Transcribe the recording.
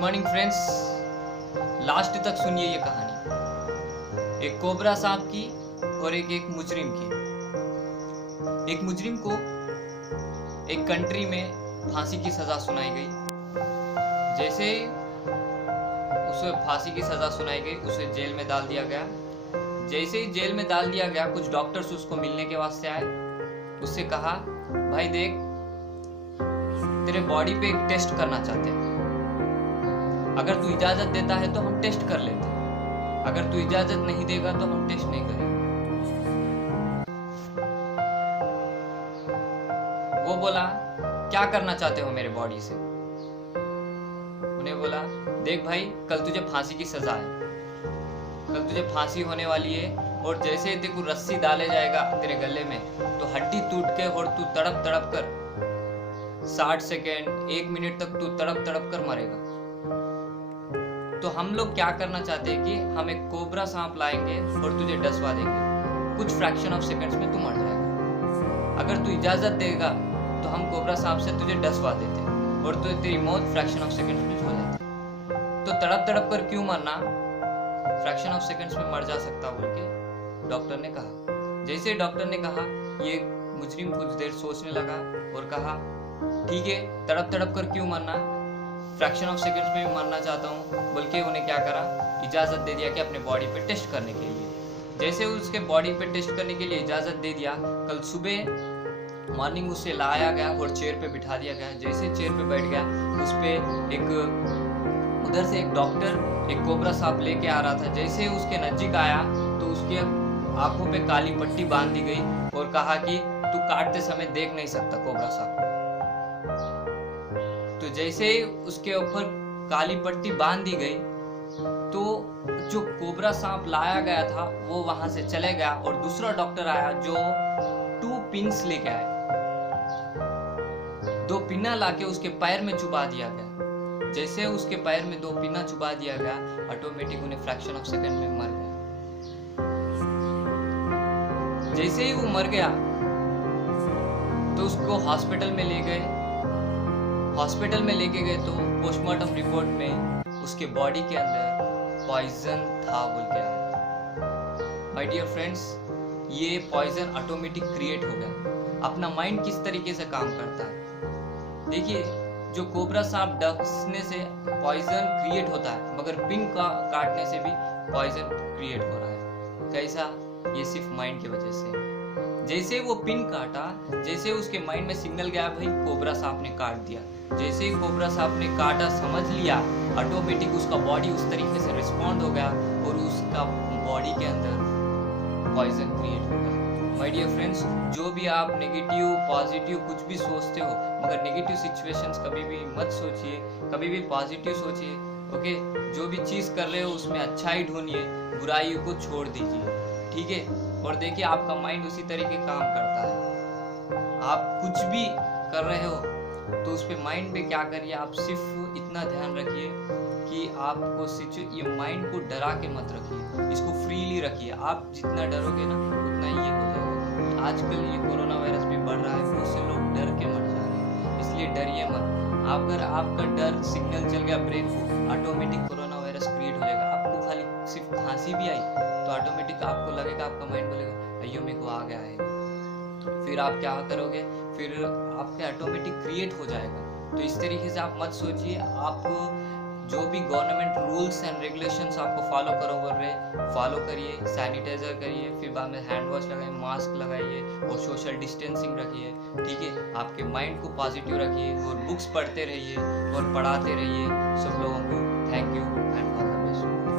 Morning friends, last तक सुनिए ये कहानी। एक कोबरा सांप की और एक मुजरिम की। एक मुजरिम को एक कंट्री में फांसी की सज़ा सुनाई गई। जैसे उसे फांसी की सज़ा सुनाई गई, उसे जेल में डाल दिया गया। जैसे ही जेल में डाल दिया गया, कुछ डॉक्टर्स उसको मिलने के वास्ते आए। उससे कहा, भाई देख, तेरे बॉडी पे एक टेस्ट करना चाहते हैं। अगर तू इजाजत देता है तो हम टेस्ट कर लेते हैं, अगर तू इजाजत नहीं देगा तो हम टेस्ट नहीं करेंगे। वो बोला, क्या करना चाहते हो मेरे बॉडी से? उन्हें बोला, देख भाई, कल तुझे फांसी की सजा है, कल तुझे फांसी होने वाली है, और जैसे तेरे को रस्सी डाले जाएगा तेरे गले में तो हड्डी टूट के और तू तड़प तड़प कर 60 सेकेंड 1 मिनट तक तू तड़प तड़प कर मरेगा। तो हम लोग क्या करना चाहते हैं कि हम एक कोबरा सांप लाएंगे और तुझे डसवा देंगे, कुछ फ्रैक्शन ऑफ सेकंड्स में तू मर जाएगा। अगर तू इजाजत देगा तो हम कोबरा सांप से तुझे डसवा देते और तो तेरी मौत फ्रैक्शन ऑफ सेकंड्स में हो जाती। तो तड़प तड़प कर क्यों मरना, फ्रैक्शन ऑफ सेकंड्स में मर जा सकता बोल के डॉक्टर ने कहा। जैसे डॉक्टर ने कहा, ये मुजरिम कुछ देर सोचने लगा और कहा, ठीक है, तड़प तड़प कर क्यों मरना, फ्रैक्शन ऑफ सेकंड्स में भी मरना चाहता हूँ बोल के उन्हें क्या करा, इजाज़त दे दिया कि अपने बॉडी पे टेस्ट करने के लिए। जैसे उसके बॉडी पे टेस्ट करने के लिए इजाज़त दे दिया, कल सुबह मॉर्निंग उसे लाया गया और चेयर पे बिठा दिया गया। जैसे चेयर पे बैठ गया, उस पर एक उधर से एक डॉक्टर एक कोबरा सांप लेके आ रहा था। जैसे उसके नज़दीक आया तो उसके आंखों पे काली पट्टी बांध दी गई और कहा कि तू काटते समय देख नहीं सकता कोबरा सांप। तो जैसे ही उसके ऊपर काली पट्टी बांध दी गई तो जो कोबरा सांप लाया गया था वो वहां से चले गया और दूसरा डॉक्टर आया जो 2 पिन्स लेके आया। 2 पिन्ना लाके उसके पैर में चुबा दिया गया। जैसे उसके पैर में 2 पिन्ना चुबा दिया गया, ऑटोमेटिक उन्हें फ्रैक्शन ऑफ सेकंड में मर गया। जैसे ही वो मर गया तो उसको हॉस्पिटल में ले गए। हॉस्पिटल में लेके गए तो पोस्टमार्टम रिपोर्ट में उसके बॉडी के अंदर पॉइजन था बोल के आया। माय डियर फ्रेंड्स, ये पॉइजन ऑटोमेटिक क्रिएट हो गया। अपना माइंड किस तरीके से काम करता है देखिए, जो कोबरा सांप डसने से पॉइजन क्रिएट होता है, मगर पिन का काटने से भी पॉइजन क्रिएट हो रहा है। कैसा? ये सिर्फ माइंड की वजह से। जैसे वो पिन काटा, जैसे उसके माइंड में सिग्नल गया, भाई कोबरा सांप ने काट दिया। जैसे ही कोबरा सांप ने काटा, समझ लिया, ऑटोमेटिक उसका बॉडी उस तरीके से रिस्पॉन्ड हो गया और उसका बॉडी के अंदर पॉइजन क्रिएट हो गया। माय डियर फ्रेंड्स, जो भी आप नेगेटिव पॉजिटिव कुछ भी सोचते हो, मगर नेगेटिव सिचुएशंस कभी भी मत सोचिए, कभी भी पॉजिटिव सोचिए। ओके, जो भी चीज़ कर रहे हो उसमें अच्छाई ढूंढिए, बुराई को छोड़ दीजिए, ठीक है। और देखिए, आपका माइंड उसी तरीके काम करता है। आप कुछ भी कर रहे हो तो उस पर माइंड पे क्या करिए, आप सिर्फ इतना ध्यान रखिए कि आपको ये माइंड को डरा के मत रखिए, इसको फ्रीली रखिए। आप जितना डरोगे ना उतना ही ये हो जाएगा। आजकल ये कोरोना वायरस भी बढ़ रहा है, बहुत से लोग डर के मर जा रहे हैं, इसलिए डरिए मत। अगर आपका डर सिग्नल चल गया ब्रेन को, ऑटोमेटिक कोरोना वायरस क्रिएट हो जाएगा। आपको खाली सिर्फ खांसी भी आई तो ऑटोमेटिक आपको लगेगा, आपका माइंड बोलेगा अयो मेरे को आ गया है। फिर आप क्या करोगे, फिर आपके ऑटोमेटिक क्रिएट हो जाएगा। तो इस तरीके से आप मत सोचिए। आप जो भी गवर्नमेंट रूल्स एंड रेगुलेशंस आपको फॉलो करो बोल रहे, फॉलो करिए, सैनिटाइजर करिए, फिर बाद में हैंड वॉश लगाइए, मास्क लगाइए और सोशल डिस्टेंसिंग रखिए, ठीक है। आपके माइंड को पॉजिटिव रखिए और बुक्स पढ़ते रहिए और पढ़ाते रहिए सब लोगों को। Thank you and all the best.